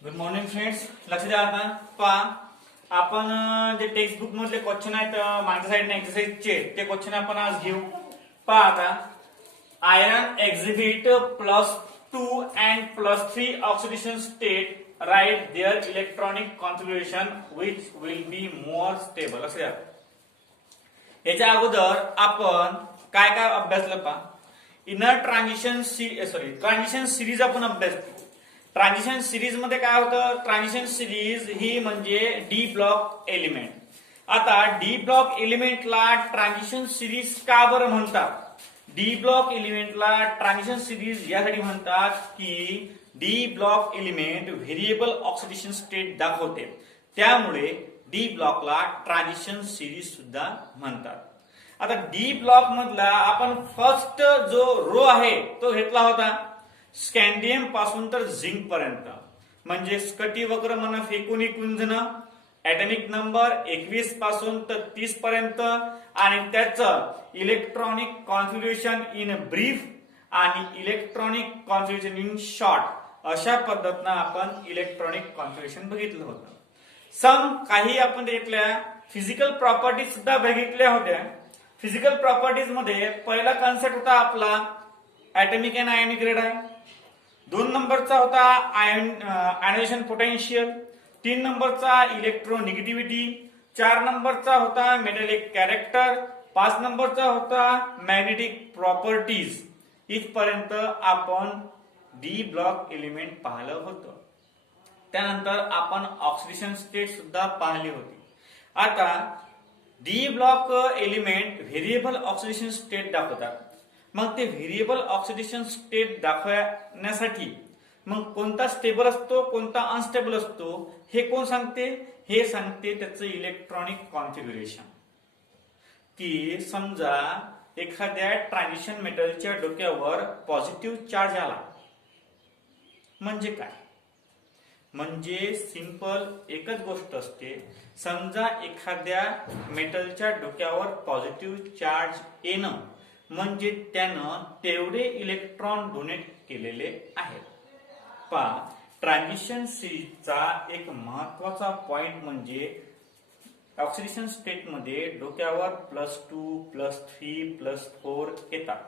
Good morning friends. लक्ष द्या आता. पहा आपण जे टेक्स्ट बुक मधले क्वेश्चन आहेत मागच्या साईडने एक्सरसाइजचे ते क्वेश्चन आपण आज घेऊ. पहा आता iron exhibit +2 and +3 oxidation state right there electronic configuration which will be more stable. असं द्या. याच्या अगोदर आपण काय काय अभ्यासलं पहा. इनर ट्रान्झिशन ट्रान्झिशन सिरीज आपण अभ्यासली. ट्रान्झिशन सिरीज मध्ये काय होतं. ट्रान्झिशन सिरीज ही म्हणजे डी ब्लॉक एलिमेंट. आता डी ब्लॉक एलिमेंटला ट्रान्झिशन सिरीज का बरं म्हणतात. डी ब्लॉक एलिमेंटला ट्रान्झिशन सिरीज यासाठी म्हणतात की D block element variable oxidation state दाखवते, त्यामुळे डी ब्लॉकला ट्रान्झिशन सिरीज सुद्धा म्हणतात. आता डी ब्लॉक मधला आपण फर्स्ट जो रो आहे तो घेतला होता स्कॅन्डियम पासून तर झिंक पर्यंत, म्हणजे स्कटी वक्र म्हणा फेकुनी कुंजन ऍटॉमिक नंबर 21 पासून तर 30 पर्यंत आणि त्याचं इलेक्ट्रॉनिक कॉन्फिगरेशन इन ब्रीफ आणि इलेक्ट्रॉनिक कॉन्फिगरेशन इन शॉर्ट अशा पद्धतीनं आपण इलेक्ट्रॉनिक कॉन्फिगरेशन बघितलं होतं. काही आपण त्यातल्या फिजिकल प्रॉपर्टीज सुद्धा बघितल्या होत्या. फिजिकल प्रॉपर्टीज मध्ये पहिला कॉन्सेप्ट होता आपला ऍटॉमिक अँड आयोनिक रेडाय. 2 नंबरचा होता आयनायझेशन पोटेन्शियल. 3 नंबरचा इलेक्ट्रोनिगेटिव्हिटी. 4 नंबरचा होता मेटॅलिक कॅरेक्टर. 5 नंबरचा होता मॅग्नेटिक प्रॉपर्टीज. इथपर्यंत आपण डी ब्लॉक एलिमेंट पाहिलं होतं. त्यानंतर आपण ऑक्सिडेशन स्टेट सुद्धा पाहिली होती. आता D block element variable oxidation state दाखवतात. मग ते व्हेरिएबल ऑक्सिडेशन स्टेट दाखवण्यासाठी मग कोणता स्टेबल असतो कोणता अनस्टेबल असतो हे कोण सांगते. हे सांगते त्याचं इलेक्ट्रॉनिक कॉन्फिगरेशन. की समजा एखाद्या ट्रान्झिशन मेटलच्या डोक्यावर पॉझिटिव्ह चार्ज आला म्हणजे काय. म्हणजे सिंपल एकच गोष्ट असते. समजा एखाद्या मेटलच्या डोक्यावर पॉझिटिव्ह चार्ज येणं म्हणजे त्यानं तेवढे इलेक्ट्रॉन डोनेट केलेले आहेत. पहा ट्रान्झिशन सिरीजचा एक महत्वाचा पॉइंट म्हणजे ऑक्सिडेशन स्टेट मध्ये डोक्यावर +2, +3, +4 येतात.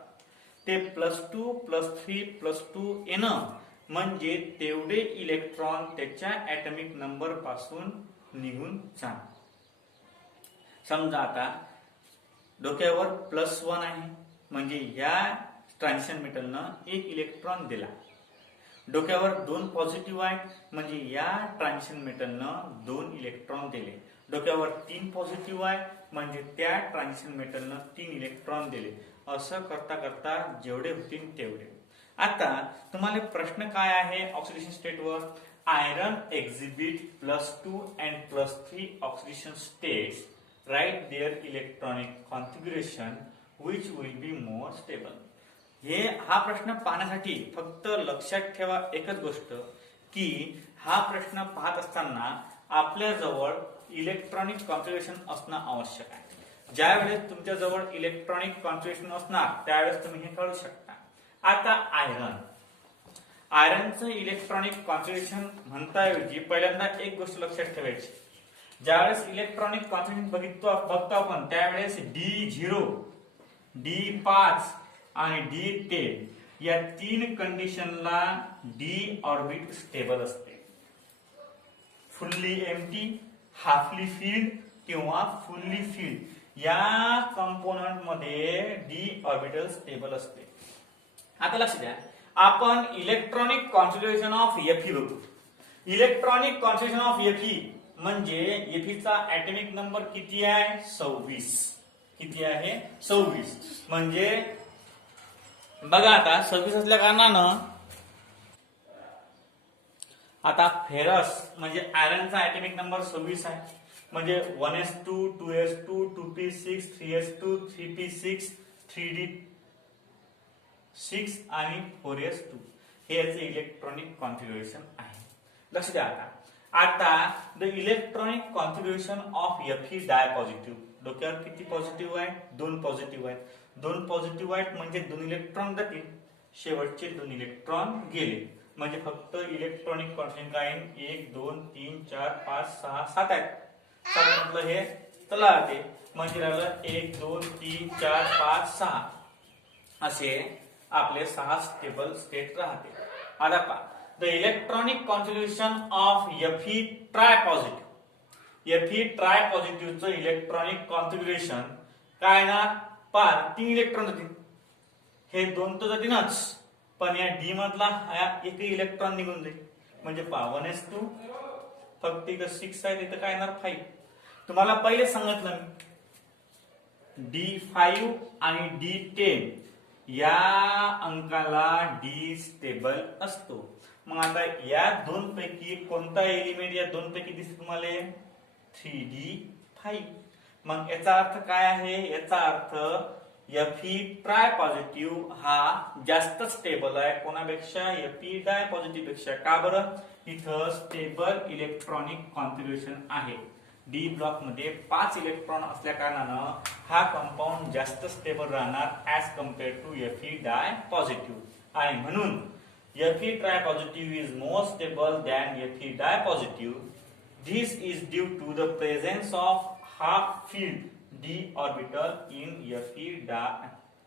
ते +2, +3, +2 येणं म्हणजे तेवढे इलेक्ट्रॉन त्याच्या ऍटॉमिक नंबर पासून निघून जाणं. समजा आता डोक्यावर +1 आहे म्हणजे या ट्रान्झिशन मेटलनं 1 इलेक्ट्रॉन दिला. डोक्यावर 2 पॉझिटिव्ह आहे म्हणजे या ट्रान्झिशन मेटलनं 2 इलेक्ट्रॉन दिले. डोक्यावर 3 पॉझिटिव्ह आहे म्हणजे त्या ट्रान्झिशन मेटलनं 3 इलेक्ट्रॉन दिले. असं करता करता जेवढे होतील तेवढे. आता तुम्हाला प्रश्न काय आहे ऑक्सिडेशन स्टेटवर. Iron exhibit +2 and +3 oxidation states write there electronic configuration which will be more stable. हा प्रश्न पाहण्यासाठी फक्त लक्षात ठेवा एकच गोष्ट की हा प्रश्न पाहत असताना आपल्याजवळ इलेक्ट्रॉनिक कॉन्फिगरेशन असणं आवश्यक आहे. ज्या वेळेस तुमच्याजवळ इलेक्ट्रॉनिक कॉन्फिगरेशन असणार त्यावेळेस तुम्ही हे करू शकता. आता आयरनचं इलेक्ट्रॉनिक कॉन्फिगरेशन म्हणताऐवजी पहिल्यांदा एक गोष्ट लक्षात ठेवायची. ज्यावेळेस इलेक्ट्रॉनिक कॉन्फिगरेशन बघतो आपण त्यावेळेस D0, D5 आणि D10 या 3 कंडिशनला डी ऑर्बिट स्टेबल असते. फुल्ली एम्प्टी, हाफली फील्ड किंवा फुल्ली फील्ड या कंपोनंट मध्ये डी ऑर्बिटल स्टेबल असते. आता लक्ष द्या आपण इलेक्ट्रॉनिक कॉन्फिगरेशन ऑफ Fe बघू. इलेक्ट्रॉनिक कॉन्फिगरेशन ऑफ Fe म्हणजे Fe चा ऍटॉमिक नंबर किती आहे 26. किती आहे 26. म्हणजे बघा आता 26 असल्या कारणानं आता फेरस म्हणजे आयरनचा ऍटॉमिक नंबर 26 आहे. म्हणजे 1s2, 2s2, 2p6, 3s2, 3p6, 3d6 आणि 4s2 हे याचे इलेक्ट्रॉनिक कॉन्फिगरेशन आहे. लक्ष द्या आता the electronic configuration of Fe di positive. डोक्यावर किती पॉझिटिव्ह आहे 2 पॉझिटिव्ह आहेत. 2 पॉझिटिव्ह आहेत म्हणजे 2 इलेक्ट्रॉन जातील. शेवटचे 2 इलेक्ट्रॉन गेले म्हणजे फक्त इलेक्ट्रॉनिक कॉन्फिगरेशन काय 1 2 3 4 5 6 7 आहेत. 7 म्हटलं हे चला ते म्हणजे राहिलं 1 2 3 4 5 6 असे आपले 6 स्टेबल स्टेट राहते. आता पहा the electronic configuration of Fe tri positive. Fe tri पॉझिटिव्हचं इलेक्ट्रॉनिक कॉन्फिगरेशन काय ना पार 3 इलेक्ट्रॉन होतील. हे 2 तर जातीलच पण या डी मधला हा एक इलेक्ट्रॉन निघून जाईल म्हणजे पहा 1s2 फक्त इथं 6 आहे तिथं काय येणार 5. तुम्हाला पहिले सांगितलं मी D5 आणि D10 या अंकाला डी स्टेबल असतो. मग आता या दोन पैकी कोणता एलिमेंट या दोन पैकी दिसतो तुम्हाला 3D5. मग याचा अर्थ काय आहे? याचा अर्थ Fe ट्राय पॉझिटिव्ह हा जास्त स्टेबल आहे कोणापेक्षा? Fe डाय पॉझिटिव्ह पेक्षा. का बरं? इथं स्टेबल इलेक्ट्रॉनिक कॉन्फिगरेशन आहे. डी ब्लॉक मध्ये 5 इलेक्ट्रॉन असल्या कारणानं हा कंपाऊंड जास्त स्टेबल राहणार as compare to Fe di positive आणि म्हणून Fe tri positive is more stable than Fe di positive. This is due to the presence of half-filled d orbital in Fe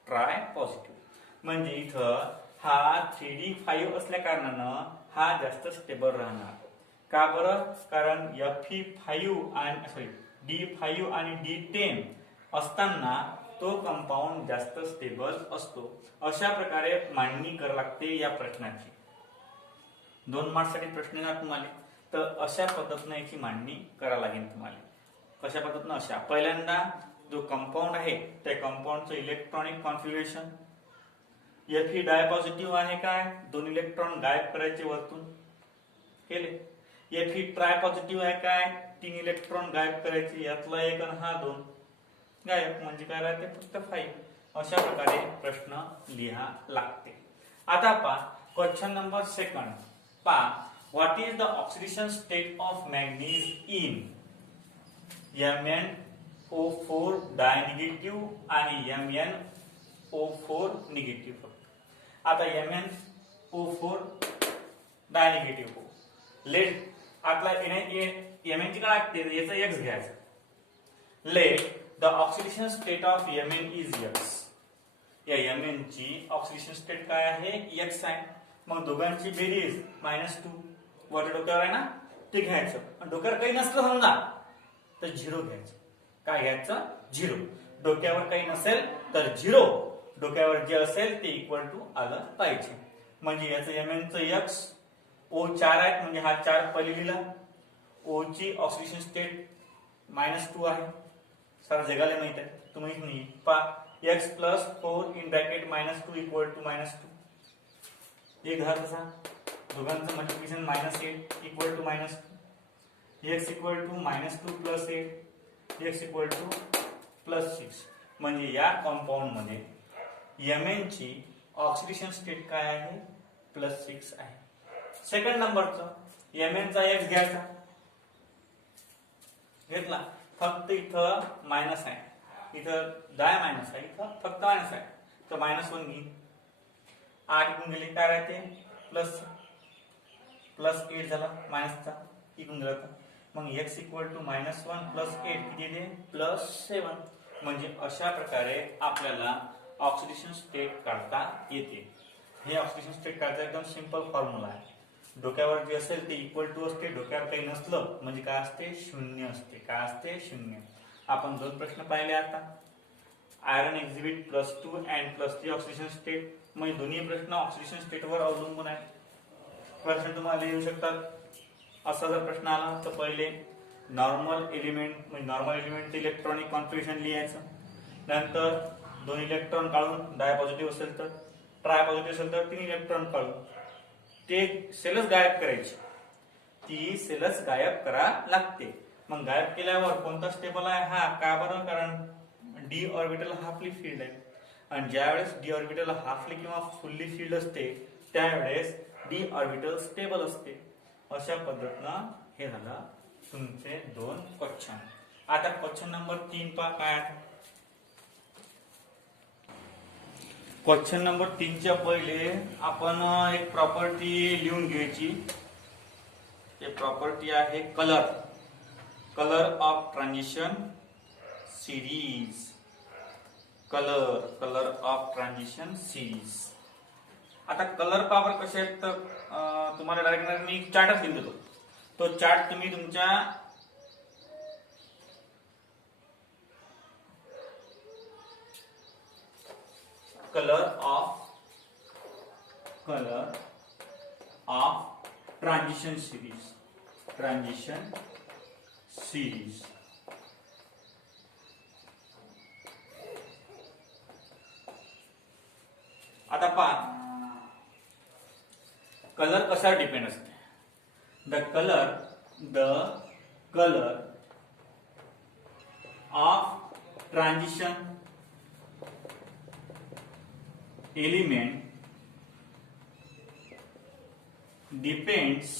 tri positive. म्हणजे इथं हा 3d5 असल्या कारणानं हा जास्त stable राहणार. का बरं? कारण Fe5 आणि D5 आणि D10 असताना तो कंपाऊंड जास्त स्टेबल असतो. अशा प्रकारे मांडणी करावी लागते या प्रश्नाची. 2 मार्क्ससाठी प्रश्न येणार तुम्हाला तर अशा पद्धतीने याची मांडणी करावी लागेल तुम्हाला. कशा पद्धतीने? अशा पहिल्यांदा जो कंपाऊंड आहे त्या कंपाऊंडचं electronic configuration. Fe di positive आहे काय? 2 इलेक्ट्रॉन गायब करायचे वरतून केले. Fe ट्राय पॉझिटिव्ह आहे काय? 3 इलेक्ट्रॉन गायब करायचे यातला एक आणि हा 2 गायब म्हणजे काय राहते? फक्त 5. अशा प्रकारे प्रश्न लिहा लागते. आता पहा क्वेश्चन नंबर 2. पहा what is the oxidation state of manganese in MnO4 डायनिगेटिव्ह आणि MnO4 निगेटिव्ह. आता MnO4 डायनिगेटिव्ह लेट आपला Mn ची काय लागते? याचा X घ्यायचा. Let the oxidation state of Mn is X. या Mn ची ऑक्सिडेशन स्टेट काय आहे? X आहे. मग दोघांची बेरीज -2 वरच्या डोक्यावर आहे ना ते घ्यायचं. आणि डोक्यावर काही नसलं समजा तर 0 घ्यायचं. काय घ्यायचं? 0. डोक्यावर काही नसेल तर 0. डोक्यावर जे असेल ते इक्वल टू आलं पाहिजे. म्हणजे याचं Mn चं X O4 आहे म्हणजे हा 4 पहिले लिहिला. O ची ऑक्सिडेशन स्टेट -2 आहे. सारा जगाला माहित आहे तुम्ही नाही. पहा X + 4 in bracket -2 equal to -2. एक घात कसा? दोघांचं multiplication -8 equal to -2. X equal to -2 + 8 X equal to +6. म्हणजे या कंपाऊंड मध्ये Mn ची ऑक्सिडेशन स्टेट काय आहे? +6 आहे. सेकंड नंबरचं Mn चा X घ्यायचा. घेतला. फक्त इथं मायनस आहे. इथं डाय मायनस आहे. इथं फक्त मायनस आहे. तर -1 घे. 8 इकडून गेले काय राहते? +8 झाला मायनसचा इकडून गेला तर मग X इक्वल टू -1 + 8 किती दे? +7. म्हणजे अशा प्रकारे आपल्याला ऑक्सिडेशन स्टेट काढता येते. हे ऑक्सिडेशन स्टेट काढायचा एकदम सिंपल फॉर्म्युला आहे. डोक्यावर जे असेल ते इक्वल टू असते. डोक्यावर काही नसलं म्हणजे काय असते? 0 असते. काय असते? 0. आपण 2 प्रश्न पाहिले आता. Iron exhibit +2 and +3 oxidation state. म्हणजे दोन्ही प्रश्न ऑक्सिडेशन स्टेटवर अवलंबून आहे. प्रश्न तुम्हाला येऊ शकतात. असा जर प्रश्न आला तर पहिले नॉर्मल एलिमेंट म्हणजे नॉर्मल एलिमेंटचं इलेक्ट्रॉनिक कॉन्फिगरेशन लिहायचं. नंतर 2 इलेक्ट्रॉन काढून डाय पॉझिटिव्ह असेल तर, ट्राय पॉझिटिव्ह असेल तर 3 इलेक्ट्रॉन काढून ते सेलच गायब करायची. ती सेलच गायब करा लागते. मग गायब केल्यावर कोणता स्टेबल आहे? हा. का बरं? कारण डी ऑर्बिटल हाफली फील्ड आहे आणि ज्यावेळेस डी ऑर्बिटल हाफली किंवा फुल्ली फील्ड असते त्यावेळेस डी ऑर्बिटल स्टेबल असते. अशा पद्धतीनं हे झालं तुमचे 2 क्वेश्चन. आता क्वेश्चन नंबर 3 पहा काय आहे. क्वेश्चन नंबर 3च्या पहिले आपण एक प्रॉपर्टी लिहून घ्यायची. ते प्रॉपर्टी आहे colour. Colour of transition series. Colour of transition series. आता कलर पॉवर कसे आहेत तर तुम्हाला डायरेक्ट मी चार्टच लिहून देतो. तो चार्ट तुम्ही तुमच्या कलर ऑफ ट्रान्झिशन सिरीज. आता पहा कलर कशावर डिपेंड असते. The colour of transition element depends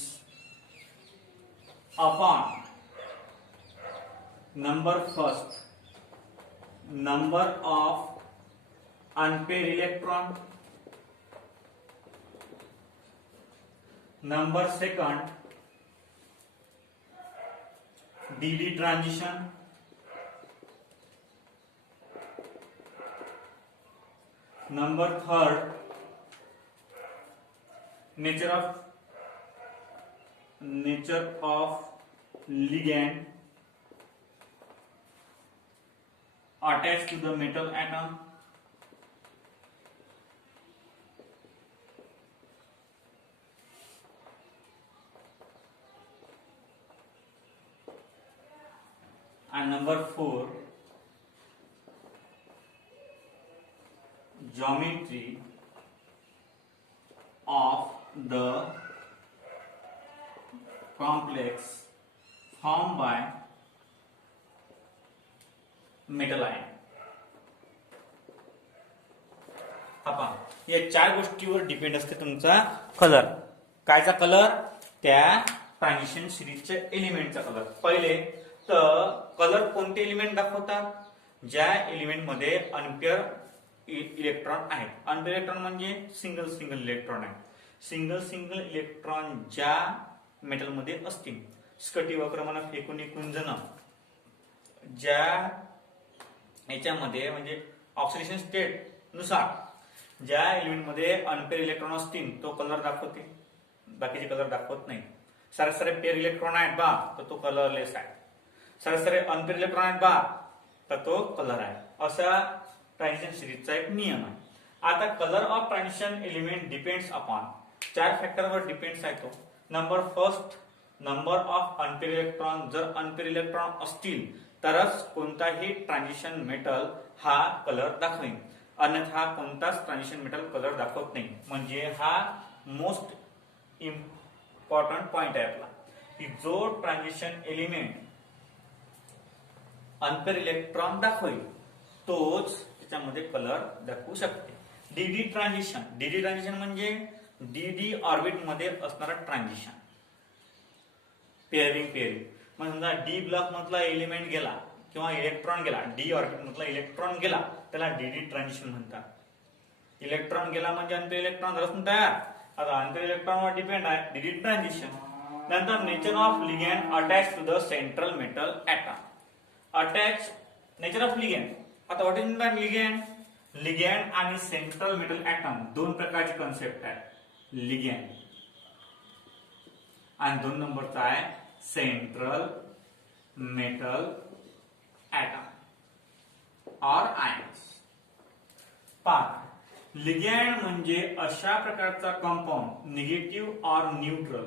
upon number of unpaired electron, number second dd transition, number third nature of ligand attached to the metal atom, and number four geometry of the complex formed by metal ion. आता या चार गोष्टीवर depend असते तुमचा colour. कायचा colour? त्या transition सिरीजच्या एलिमेंटचा colour. पहिले तर कलर कोणते एलिमेंट दाखवतात? ज्या एलिमेंट मध्ये अनपेअर इलेक्ट्रॉन आहेत. अनपेअर इलेक्ट्रॉन म्हणजे सिंगल इलेक्ट्रॉन आहे. सिंगल इलेक्ट्रॉन ज्या मेटल मध्ये असतील. स्कटी वक्रमाने फेकून जण ज्या याच्यामध्ये म्हणजे ऑक्सिडेशन स्टेट नुसार ज्या एलिमेंट मध्ये अनपेअर इलेक्ट्रॉन असतील तो कलर दाखवते, बाकीचे कलर दाखवत नाही. सारे पेअर इलेक्ट्रॉन आहेत बा तर तो कलरलेस आहे. सारे अनपेअर इलेक्ट्रॉन आहेत बा तर तो कलर आहे. असा ट्रान्झिशन सिरीजचा एक नियम आहे. आता colour of transition element depends upon चार फॅक्टरवर डिपेंड्स आहे तो. First number of unpair electron. जर अनपेअर इलेक्ट्रॉन असतील तरच कोणताही ट्रान्झिशन मेटल हा कलर दाखवेल, अन्यथा कोणताच ट्रान्झिशन मेटल कलर दाखवत नाही. म्हणजे हा मोस्ट इम्पॉर्टंट पॉइंट आहे आपला की जो ट्रान्झिशन एलिमेंट अनपेअर इलेक्ट्रॉन दाखवेल तोच त्याच्यामध्ये कलर दाखवू शकते. डीडी ट्रान्झिशन म्हणजे डीडी ऑर्बिट मध्ये असणारा ट्रान्झिशन पेअरिंग. मग समजा डी ब्लॉक मधला एलिमेंट गेला किंवा इलेक्ट्रॉन गेला, डी ऑर्बिट मधला इलेक्ट्रॉन गेला त्याला डीडी ट्रान्झिशन म्हणतात. इलेक्ट्रॉन गेला म्हणजे अनपेअर इलेक्ट्रॉन झालं तयार. आता अनपेअर इलेक्ट्रॉन वर डिपेंड आहे डीडी ट्रान्झिशन. नंतर nature of ligand attach to the central metal atom. Attach nature of ligand. आता व्हॉट इज लिगॅंड? लिगॅंड आणि सेंट्रल मेटल ऍटम दोन प्रकारचे कन्सेप्ट आहेत. लिगॅंड आणि 2 नंबरचा आहे सेंट्रल मेटल ऍटम और आयन्स. पहा लिगॅंड म्हणजे अशा प्रकारचा कंपाऊंड निगेटिव्ह और न्यूट्रल.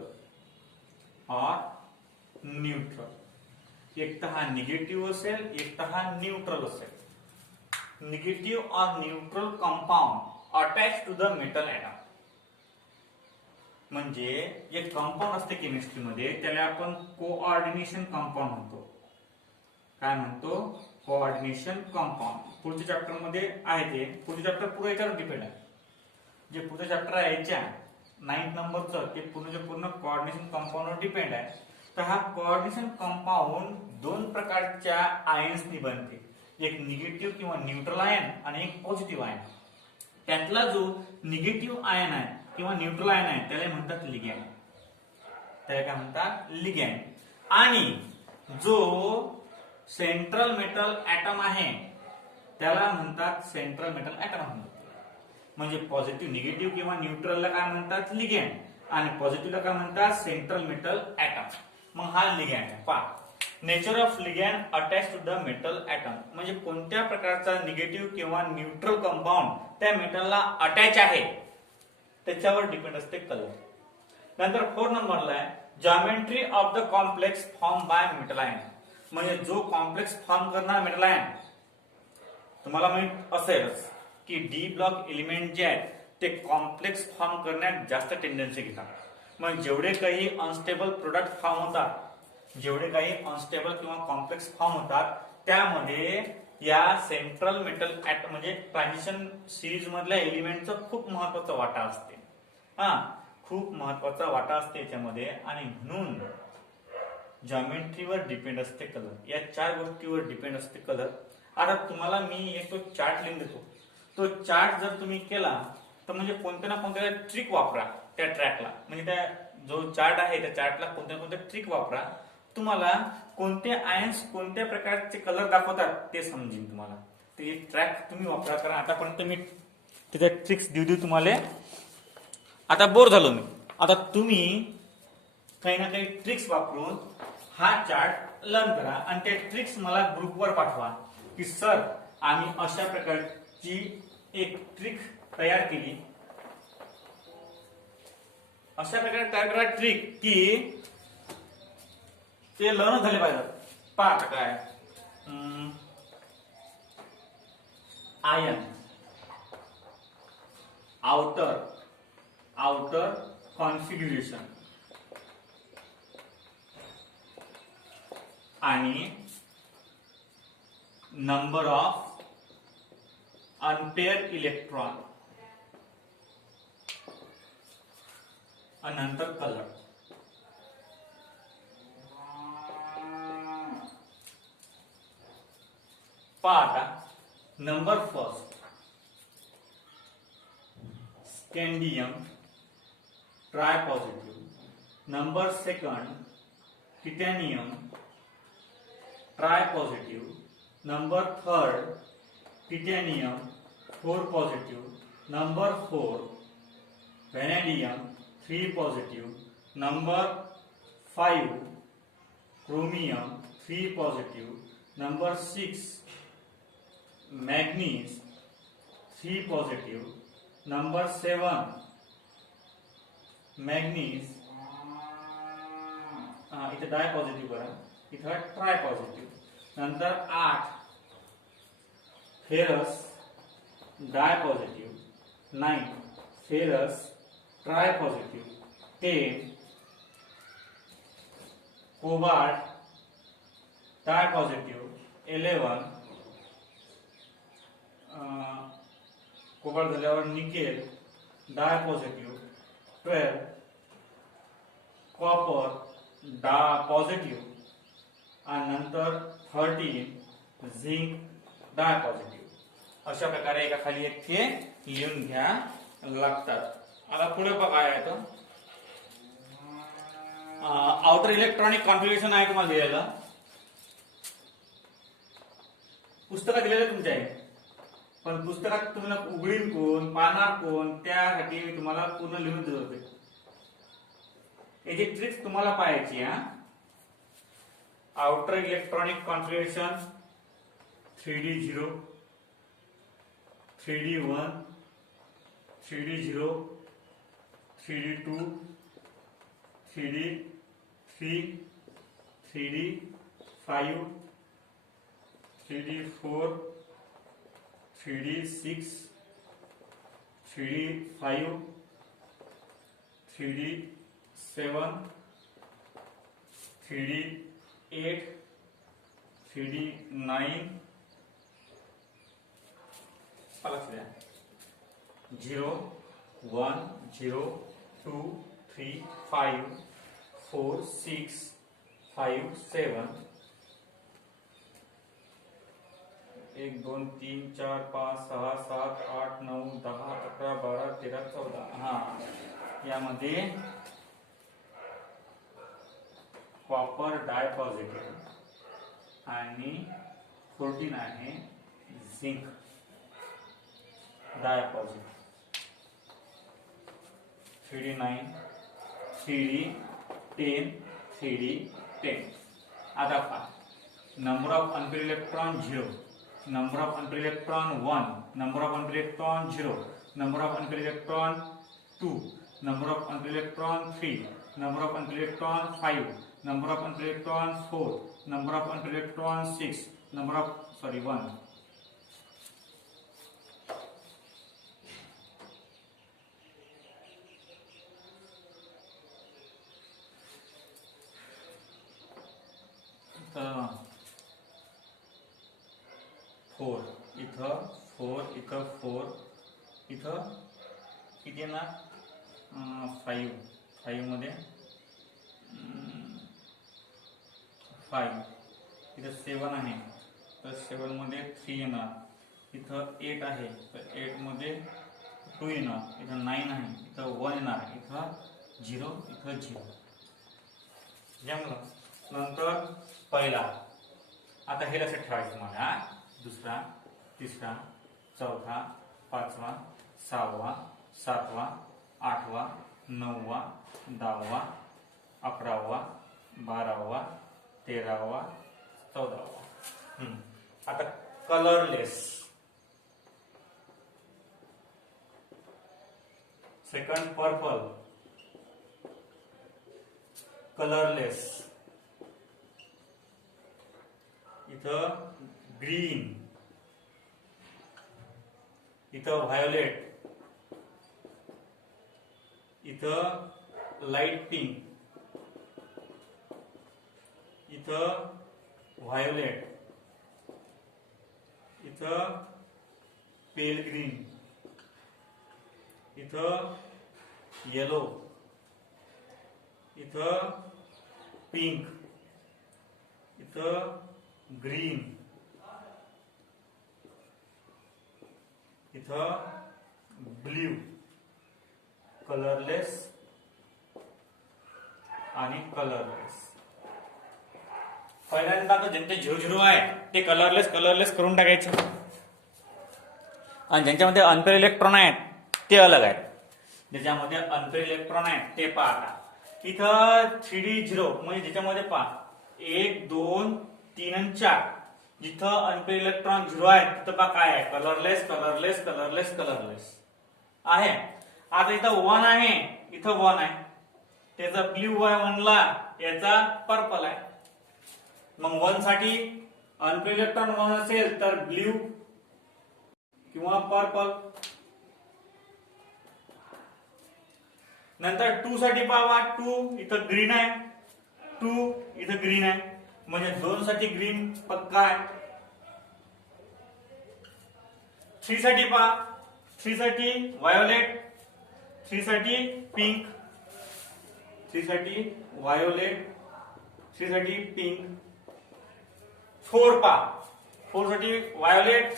एक तर हा निगेटिव्ह असेल, एक तर हा न्यूट्रल असेल. निगेटिव्ह और neutral compound attach to the metal atom. म्हणजे एक कंपाऊंड असते केमिस्ट्रीमध्ये त्याला आपण कोऑर्डिनेशन कंपाऊंड म्हणतो. काय म्हणतो? Coordination compound. पुढच्या चॅप्टर मध्ये आहे ते. पुढचे चॅप्टर पुढे याच्यावर डिपेंड आहे. जे पुढचं चॅप्टर आहे याच्या 9th नंबरचं ते पूर्ण कोऑर्डिनेशन कंपाऊंडवर डिपेंड आहे. तर हा कोऑर्डिनेशन कंपाऊंड दोन प्रकारच्या आयन्सनी बनते. एक निगेटिव्ह किंवा न्यूट्रल आयन आणि एक पॉझिटिव्ह आयन. त्यातला जो निगेटिव्ह आयन आहे किंवा न्यूट्रल आयन आहे त्याला म्हणतात लिगॅंड. त्याला काय म्हणतात? लिगॅंड. आणि जो सेंट्रल मेटल ऍटम आहे त्याला म्हणतात सेंट्रल मेटल ऍटम म्हणतात. म्हणजे पॉझिटिव्ह, निगेटिव्ह किंवा न्यूट्रलला काय म्हणतात? लिगॅंड. आणि पॉझिटिव्हला काय म्हणतात? Central metal atom. मग हा लिगॅंड आहे. पहा, nature of ligand attach to the metal atom. म्हणजे कोणत्या प्रकारचा निगेटिव्ह किंवा न्यूट्रल कंपाऊंड त्या मेटलला अटॅच आहे त्याच्यावर डिपेंड असते कलर. नंतर 4 नंबरला आहे geometry of the complex form by metal ion. म्हणजे जो कॉम्प्लेक्स फॉर्म करणारा मेटल आयन, तुम्हाला माहित असेलच की डी ब्लॉक एलिमेंट जे आहेत ते कॉम्प्लेक्स फॉर्म करण्यात जास्त टेंडन्सी घेतात. मग जेवढे काही अनस्टेबल प्रोडक्ट फॉर्म होतात, जेवढे काही अनस्टेबल किंवा कॉम्प्लेक्स फॉर्म होतात त्यामध्ये या सेंट्रल मेटल ऍटम म्हणजे ट्रान्झिशन सिरीज मधल्या एलिमेंटचा खूप महत्वाचा वाटा असते. खूप महत्वाचा वाटा असते याच्यामध्ये. आणि म्हणून जॉमेट्रीवर डिपेंड असते कलर. या 4 गोष्टीवर डिपेंड असते कलर. आता तुम्हाला मी एक तो चार्ट लिहून देतो. तो चार्ट जर तुम्ही केला तर म्हणजे कोणत्या ना कोणत्या ट्रिक वापरा त्या ट्रॅकला. म्हणजे त्या जो चार्ट आहे त्या चार्टला कोणत्या ना कोणत्या ट्रिक वापरा. तुम्हाला कोणते आयन्स कोणत्या प्रकारचे कलर दाखवतात ते समजेल तुम्हाला. ते ट्रॅक तुम्ही वापरा. कारण आतापर्यंत मी त्याच्या ट्रिक्स देऊ तुम्हाला. आता बोर झालो मी. आता तुम्ही काही ना काही ट्रिक्स वापरून हा चार्ट लर्न करा आणि ते ट्रिक्स मला ग्रुपवर पाठवा की सर आम्ही अशा प्रकारची एक ट्रिक तयार केली. अशा प्रकारे तयार करा ट्रिक की ते लर्न झाले पाहिजे. पहा काय आयन आउटर कॉन्फिग्युरेशन आणि नंबर ऑफ अनपेअर इलेक्ट्रॉन आणि नंतर कलर. पहा आता number first scandium tri positive. Number second titanium tri positive. Number third titanium 4 positive. Number 4 vanadium 3 positive. Number 5 chromium 3 positive. Number 6 manganese 3 positive. Number 7 manganese इथे di positive करा, इथं tri positive. नंतर 8 ferrous di positive. 9 ferrous tri positive. 10 cobalt di positive. 11 cobalt झाल्यावर nickel di positive. 12 copper di positive. आणि नंतर 13 zinc डाय positive. अशा प्रकारे एका खाली एक हे लिहून घ्या लागतात. आता पुढे बघा आहे तर आउटर इलेक्ट्रॉनिक कॉन्फिगरेशन आहे तुम्हाला दिलेलं. पुस्तकात दिलेलं तुमच्या आहे, पण पुस्तकात तुम्हाला उघडीन कोण पाहणार कोण त्यासाठी मी तुम्हाला पूर्ण लिहून देत होते. याची ट्रिक्स तुम्हाला पाहायची. Outer electronic configuration 3D0 3D1 3D0 3D2 3D3 3D5 3D4 3D6 3D5 3D7 3D8 3D9 लक्ष द्या 0 1 0 2 3 5 4 6 5 7 1 2 3 4 5 6 7 8 9 10 11 12 13 14 हा यामध्ये कॉपर डाय पॉझिटिव्ह आणि 14 आहे झिंक डाय पॉझिटिव्ह 3d9 3d10 3d10 आता पहा number of unpaired electron 0, number of unpaired electron 1, number of unpaired electron 0, number of unpaired electron 2, number of unpaired electron 3, number of unpaired electron 5, number of unpaired electron 4, number of unpaired electron 6, number of 1. Four इथं 4 इथं 4 इथं किती येणार 5 मध्ये 5 इथं 7 आहे तर 7 मध्ये 3 येणार इथं 8 आहे तर 8 मध्ये 2 येणार इथं 9 आहे इथं 1 येणार इथं 0 इथं 0 जमलं. नंतर पहिला आता हे लक्षात ठेवायचं मला दुसरा तिसरा चौथा पाचवा सहावा सातवा आठवा नववा 10वा 11वा 12वा 13वा 14वा. आता कलरलेस सेकंड पर्पल कलरलेस इथं ग्रीन इथं व्हायोलेट इथं लाईट पिंक इथं व्हायोलेट इथं पेल ग्रीन इथं येलो इथं पिंक इथं ग्रीन इथं ब्ल्यू कलरलेस आणि कलरलेस. पहिल्यांदा तर ज्यांचे 0 आहे ते कलरलेस करून टाकायचे आणि ज्यांच्यामध्ये अनपेअर इलेक्ट्रॉन आहेत ते अलग आहेत. ज्याच्यामध्ये अनपेअर इलेक्ट्रॉन आहेत ते पहा इथं 3d0 म्हणजे ज्याच्यामध्ये पहा 1 2 3 आणि 4 जिथं अनपेअर इलेक्ट्रॉन 0 आहे तिथं पहा काय आहे कलरलेस आहे. आता इथं 1 आहे इथं 1 आहे त्याचा ब्ल्यू आहे 1 ला याचा पर्पल आहे. मग 1 साठी अनपेअर इलेक्ट्रॉन 1 असेल तर ब्ल्यू किंवा पर्पल. नंतर 2 साठी पाहा 2 इथं ग्रीन आहे 2 इथं ग्रीन आहे म्हणजे 2 साठी ग्रीन पक्का आहे. 3 साठी पहा 3 साठी व्हायोलेट 3 साठी पिंक 3 साठी व्हायोलेट 3 साठी पिंक. 4 पहा 4 साठी व्हायोलेट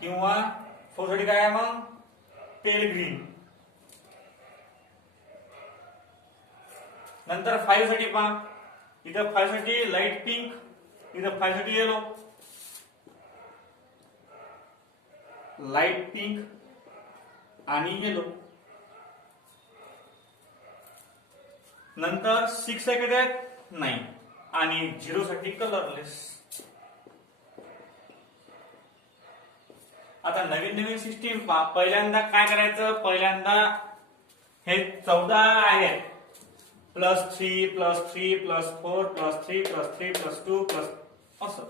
किंवा 4 साठी काय आहे मग पेल ग्रीन. नंतर 5 साठी पहा इथं 5 साठी लाईट पिंक इथं 5 साठी येलो लाईट पिंक आणि येलो. नंतर 6 साठी नाही आणि 0 साठी कलरलेस. आता नवीन सिस्टीम पहा पहिल्यांदा काय करायचं पहिल्यांदा हे 14 आहेत +3 +3 +4 +3 +3 +2 असं.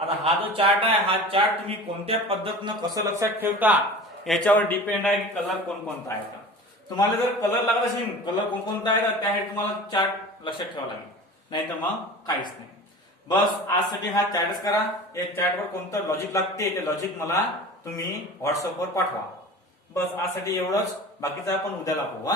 आता हा जो चार्ट आहे हा चार्ट तुम्ही कोणत्या पद्धतीनं कसं लक्षात ठेवता याच्यावर डिपेंड आहे की कलर कोणकोणता आहे का. तुम्हाला जर कलर लागत असेल कलर कोणकोणता आहे तर त्यासाठी तुम्हाला चार्ट लक्षात ठेवावा लागेल नाही तर मग काहीच नाही. बस आजसाठी हा चार्टच करा. या चार्टवर कोणतं लॉजिक लागते ते लॉजिक मला तुम्ही व्हॉट्सअपवर पाठवा. बस आजसाठी एवढंच बाकीचं आपण उद्याला पाहू.